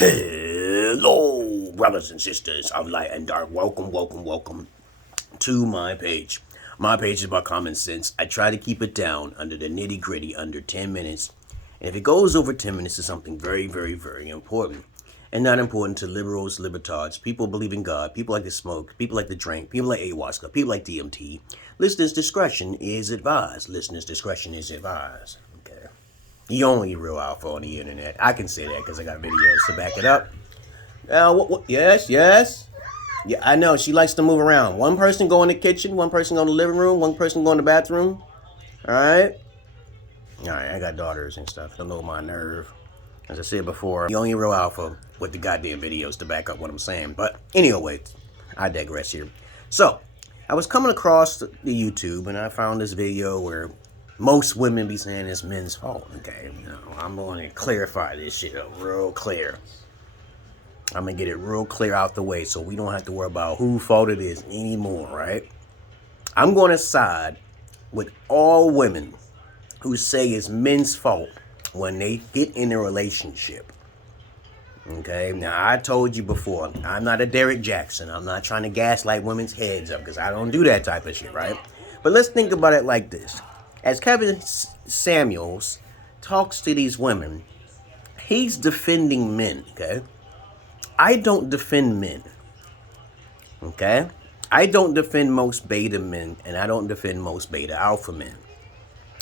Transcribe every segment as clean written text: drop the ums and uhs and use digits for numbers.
Hello, brothers and sisters of light and dark. Welcome to my page. My page is about common sense. I try to keep it down under the nitty gritty, under 10 minutes. And if it goes over 10 minutes, it's something very, very, very important. And not important to liberals, libertards, people who believe in God, people like to smoke, people like to drink, people like ayahuasca, people like DMT. Listeners' discretion is advised. Listeners' discretion is advised. Okay. The only real alpha on the internet. I can say that because I got videos to back it up. Now, yes. Yeah, I know. She likes to move around. One person go in the kitchen, one person go in the living room, one person go in the bathroom. All right, I got daughters and stuff. Don't know my nerve. As I said before, the only real alpha with the goddamn videos to back up what I'm saying. But anyway, I digress here. So, I was coming across the YouTube and I found this video where most women be saying it's men's fault. Okay, I'm going to clarify this shit up real clear. I'm going to get it real clear out the way so we don't have to worry about whose fault it is anymore, right? I'm going to side with all women who say it's men's fault when they get in a relationship. Okay, now I told you before, I'm not a Derek Jackson. I'm not trying to gaslight women's heads up because I don't do that type of shit, right? But let's think about it like this. As Kevin Samuels talks to these women, he's defending men, okay? I don't defend men, okay? I don't defend most beta men, and I don't defend most beta alpha men.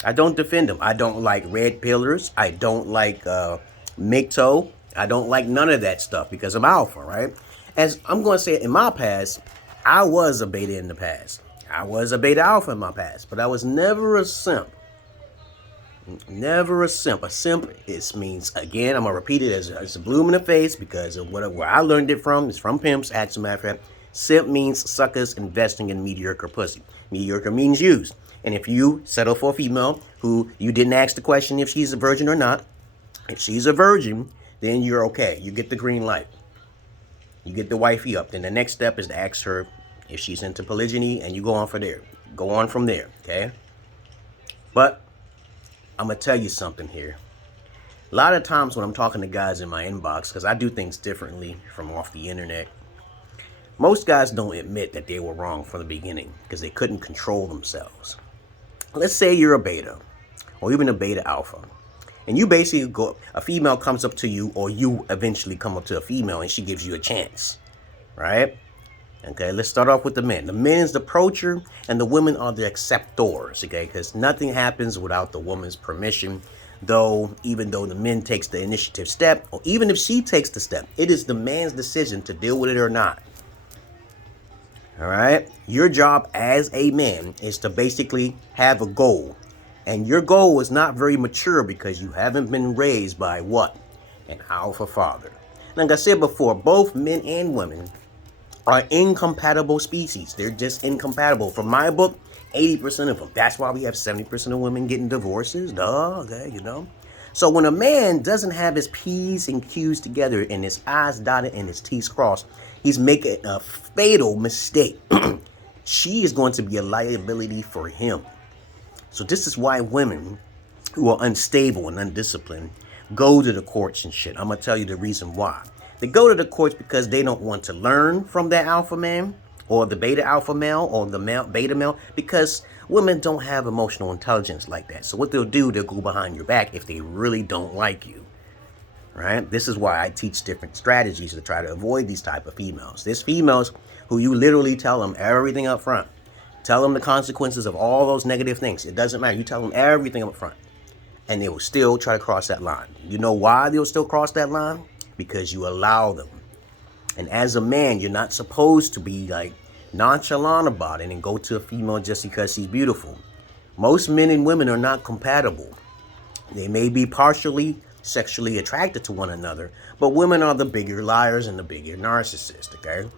I don't defend them. I don't like red pillars. I don't like MGTOW. I don't like none of that stuff because I'm alpha, right? As I'm going to say, in my past, I was a beta in the past. I was a beta alpha in my past, but I was never a simp. Never a simp. A simp means, again, I'm going to repeat it as a bloom in the face because of where I learned it from. It's from Pimps, as a matter of fact. Simp means suckers investing in mediocre pussy. Mediocre means used. And if you settle for a female who you didn't ask the question if she's a virgin or not, if she's a virgin, then you're okay. You get the green light. You get the wifey up. Then the next step is to ask her if she's into polygyny, and you go on from there. Go on from there, okay? But I'm going to tell you something here. A lot of times when I'm talking to guys in my inbox, because I do things differently from off the internet, most guys don't admit that they were wrong from the beginning because they couldn't control themselves. Let's say you're a beta or even a beta alpha, and you basically go, a female comes up to you, or you eventually come up to a female and she gives you a chance, right? Okay, let's start off with the men. The men is the approacher and the women are the acceptors, okay? Because nothing happens without the woman's permission, even though the man takes the initiative step, or even if she takes the step, it is the man's decision to deal with it or not. All right? Your job as a man is to basically have a goal. And your goal is not very mature because you haven't been raised by what? An alpha father. Like I said before, both men and women are incompatible species. They're just incompatible. From my book, 80% of them. That's why we have 70% of women getting divorces. Duh, okay, So when a man doesn't have his P's and Q's together and his I's dotted and his T's crossed, he's making a fatal mistake. She is going to be a liability for him. So this is why women who are unstable and undisciplined go to the courts and shit. I'm going to tell you the reason why. They go to the courts because they don't want to learn from that alpha man or the beta alpha male or the beta male, because women don't have emotional intelligence like that. So what they'll do, they'll go behind your back if they really don't like you, right? This is why I teach different strategies to try to avoid these type of females. There's females who you literally tell them everything up front. Tell them the consequences of all those negative things. It doesn't matter. You tell them everything up front, and they will still try to cross that line. You know why they'll still cross that line? Because you allow them. And as a man, you're not supposed to be like nonchalant about it and go to a female just because she's beautiful. Most men and women are not compatible. They may be partially sexually attracted to one another, but women are the bigger liars and the bigger narcissists, okay?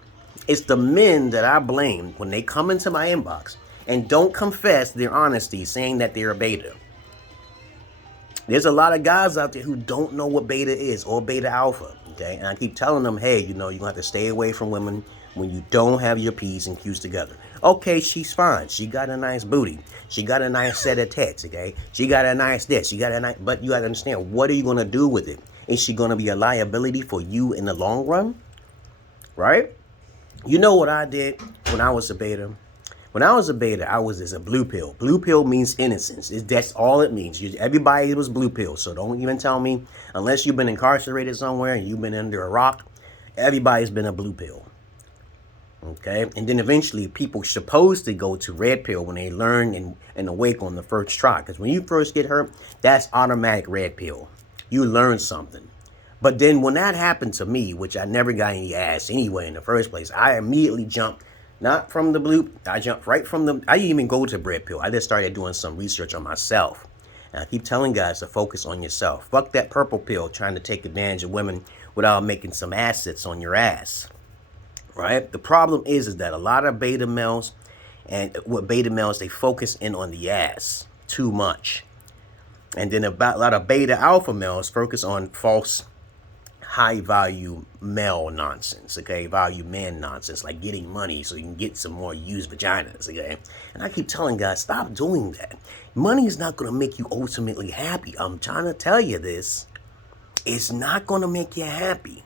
It's the men that I blame when they come into my inbox and don't confess their honesty, saying that they're a beta. There's a lot of guys out there who don't know what beta is or beta alpha, okay? And I keep telling them, hey, you're going to have to stay away from women when you don't have your P's and Q's together. Okay, she's fine. She got a nice booty. She got a nice set of tits, okay? She got a nice this. She got a nice, but you got to understand, what are you going to do with it? Is she going to be a liability for you in the long run? Right? You know what I did when I was a beta? When I was a beta, I was as a blue pill. Blue pill means innocence. That's all it means. Everybody was blue pill. So don't even tell me, unless you've been incarcerated somewhere and you've been under a rock, everybody's been a blue pill. Okay? And then eventually people supposed to go to red pill when they learn and awake on the first try. Because when you first get hurt, that's automatic red pill. You learn something. But then when that happened to me, which I never got any ass anyway in the first place, I immediately jumped. Not from the blue, I jumped right from I didn't even go to red pill. I just started doing some research on myself. And I keep telling guys to focus on yourself. Fuck that purple pill trying to take advantage of women without making some assets on your ass. Right? The problem is that a lot of beta males, and with beta males, they focus in on the ass too much. And then a lot of beta alpha males focus on false high value male nonsense, okay? Value man nonsense, like getting money so you can get some more used vaginas, okay? And I keep telling guys, stop doing that. Money is not going to make you ultimately happy. I'm trying to tell you this. It's not going to make you happy,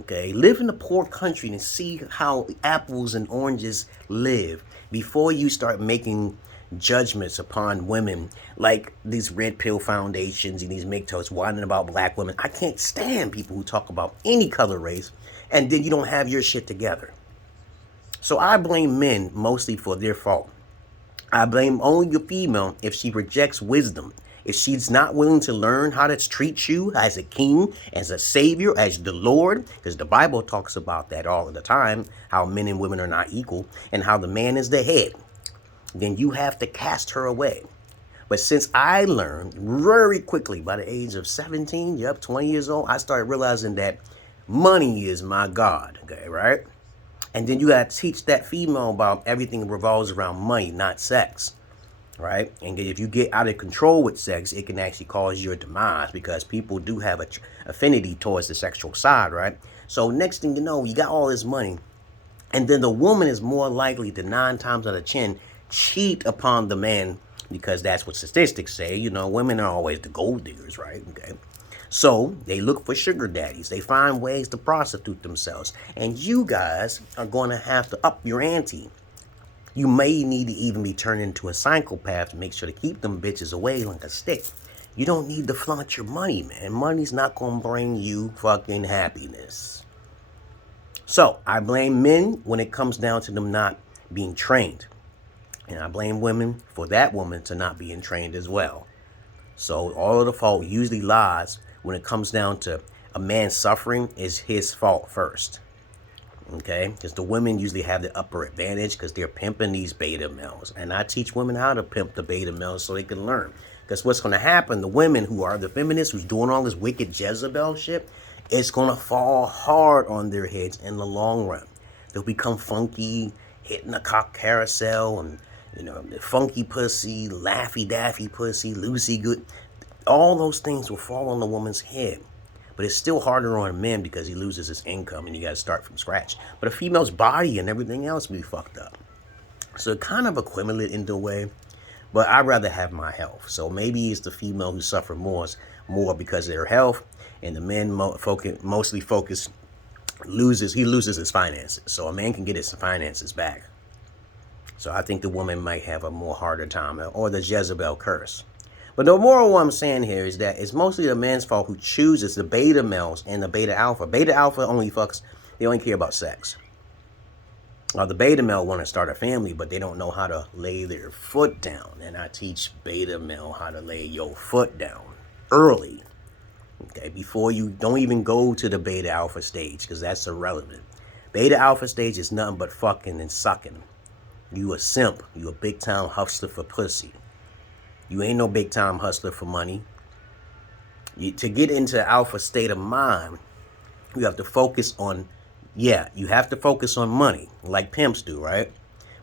okay? Live in a poor country and see how apples and oranges live before you start making judgments upon women like these red pill foundations and these MGTOWs whining about black women. I can't stand people who talk about any color race and then you don't have your shit together. So I blame men mostly for their fault. I blame only the female if she rejects wisdom. If she's not willing to learn how to treat you as a king, as a savior, as the Lord, because the Bible talks about that all the time, how men and women are not equal and how the man is the head, then you have to cast her away. But since I learned very quickly by the age of 17, 20 years old, I started realizing that money is my God, okay, right? And then you got to teach that female about everything revolves around money, not sex, right? And if you get out of control with sex, it can actually cause your demise because people do have an affinity towards the sexual side, right? So next thing you know, you got all this money, and then the woman is more likely to 9 times out of 10 cheat upon the man because that's what statistics say. You know, women are always the gold diggers, right? Okay. So they look for sugar daddies. They find ways to prostitute themselves. And you guys are going to have to up your ante. You may need to even be turned into a psychopath to make sure to keep them bitches away like a stick. You don't need to flaunt your money, man. Money's not going to bring you fucking happiness. So I blame men when it comes down to them not being trained. And I blame women for that woman to not being trained as well. So all of the fault usually lies when it comes down to a man suffering is his fault first. Okay? Because the women usually have the upper advantage because they're pimping these beta males. And I teach women how to pimp the beta males so they can learn. Because what's going to happen, the women who are the feminists who's doing all this wicked Jezebel shit, it's going to fall hard on their heads in the long run. They'll become funky, hitting a cock carousel and, you know, the funky pussy, laffy daffy pussy, loosey good. All those things will fall on the woman's head. But it's still harder on a man because he loses his income and you got to start from scratch. But a female's body and everything else will be fucked up. So kind of equivalent in a way. But I'd rather have my health. So maybe it's the female who suffer more because of their health. And the man mostly loses his finances. So a man can get his finances back. So I think the woman might have a more harder time, or the Jezebel curse. But the moral what I'm saying here is that it's mostly the man's fault who chooses the beta males and the beta alpha. Beta alpha only fucks, they only care about sex. The beta male want to start a family, but they don't know how to lay their foot down. And I teach beta male how to lay your foot down early. Okay, before you don't even go to the beta alpha stage, because that's irrelevant. Beta alpha stage is nothing but fucking and sucking. You a simp. You a big time hustler for pussy. You ain't no big time hustler for money. To get into the alpha state of mind, you have to focus on, you have to focus on money, like pimps do, right?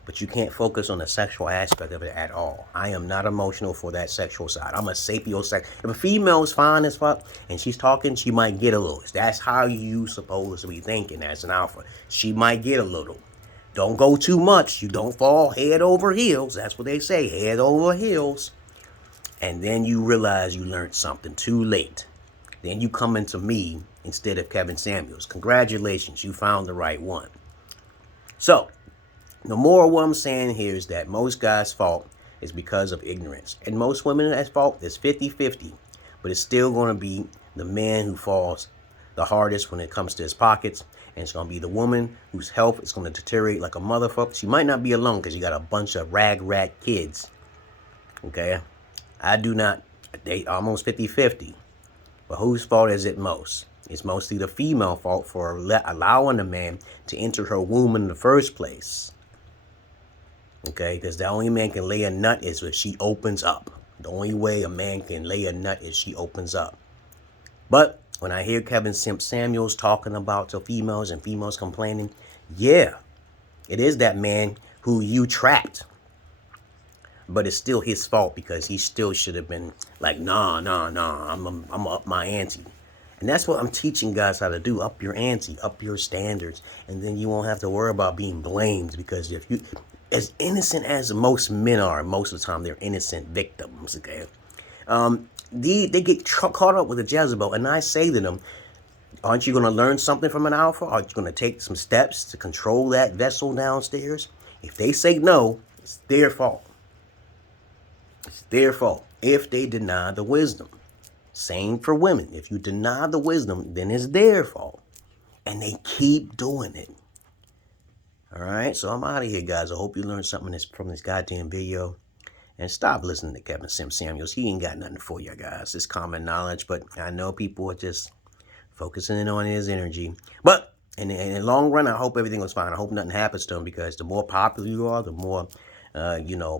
But you can't focus on the sexual aspect of it at all. I am not emotional for that sexual side. I'm a sapiosexual. If a female is fine as fuck and she's talking, she might get a little. That's how you supposed to be thinking as an alpha. She might get a little. Don't go too much. You don't fall head over heels. That's what they say, head over heels. And then you realize you learned something too late. then you coming to me instead of Kevin Samuels. Congratulations, you found the right one. So, the moral what I'm saying here is that most guys' fault is because of ignorance. And most women's fault is 50-50. But it's still going to be the man who falls the hardest when it comes to his pockets. And it's going to be the woman whose health is going to deteriorate like a motherfucker. She might not be alone because you got a bunch of rag rat kids. Okay? I do not. They almost 50-50. But whose fault is it most? It's mostly the female fault for allowing the man to enter her womb in the first place. Okay, because the only man can lay a nut is if she opens up. The only way a man can lay a nut is she opens up. But when I hear Kevin Samuels talking about the females and females complaining, yeah, it is that man who you trapped. But it's still his fault because he still should have been like, nah, I'm up my ante. And that's what I'm teaching guys how to do. Up your ante, up your standards. And then you won't have to worry about being blamed because if you... As innocent as most men are, most of the time they're innocent victims, okay? They get caught up with a Jezebel, and I say to them, aren't you going to learn something from an alpha? Aren't you going to take some steps to control that vessel downstairs? If they say no, it's their fault. It's their fault if they deny the wisdom. Same for women. If you deny the wisdom, then it's their fault. And they keep doing it. All right, so I'm out of here, guys. I hope you learned something from this goddamn video. And stop listening to Kevin Samuels. He ain't got nothing for you, guys. It's common knowledge, but I know people are just focusing in on his energy. But in the long run, I hope everything was fine. I hope nothing happens to him because the more popular you are, the more,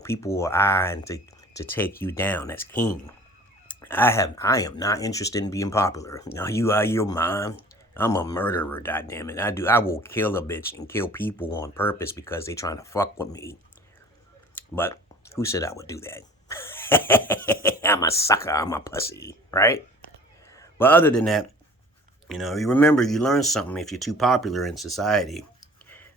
people are eyeing to take you down as king. I am not interested in being popular. Now you out of your mind. I'm a murderer, goddammit. I will kill a bitch and kill people on purpose because they trying to fuck with me. But who said I would do that? I'm a sucker. I'm a pussy, right? But other than that, you remember you learn something if you're too popular in society.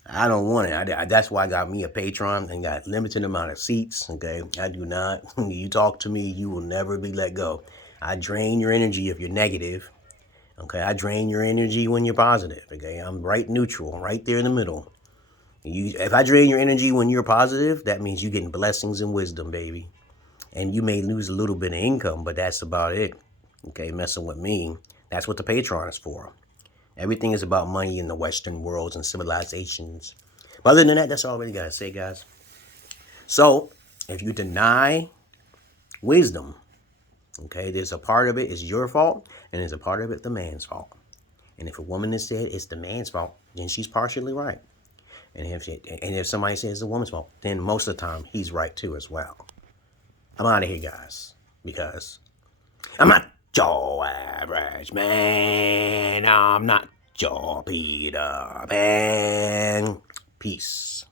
I don't want it. That's why I got me a Patreon and got limited amount of seats, okay? I do not. You talk to me, you will never be let go. I drain your energy if you're negative. Okay, I drain your energy when you're positive, okay? I'm right neutral, right there in the middle. If I drain your energy when you're positive, that means you're getting blessings and wisdom, baby. And you may lose a little bit of income, but that's about it. Okay, messing with me. That's what the Patreon is for. Everything is about money in the Western worlds and civilizations. But other than that, that's all I really got to say, guys. So, if you deny wisdom, okay, there's a part of it is your fault, and there's a part of it the man's fault. And if a woman has said it's the man's fault, then she's partially right. And if somebody says it's the woman's fault, then most of the time he's right too as well. I'm out of here, guys, because I'm not your average man. I'm not your Peter Pan. Peace.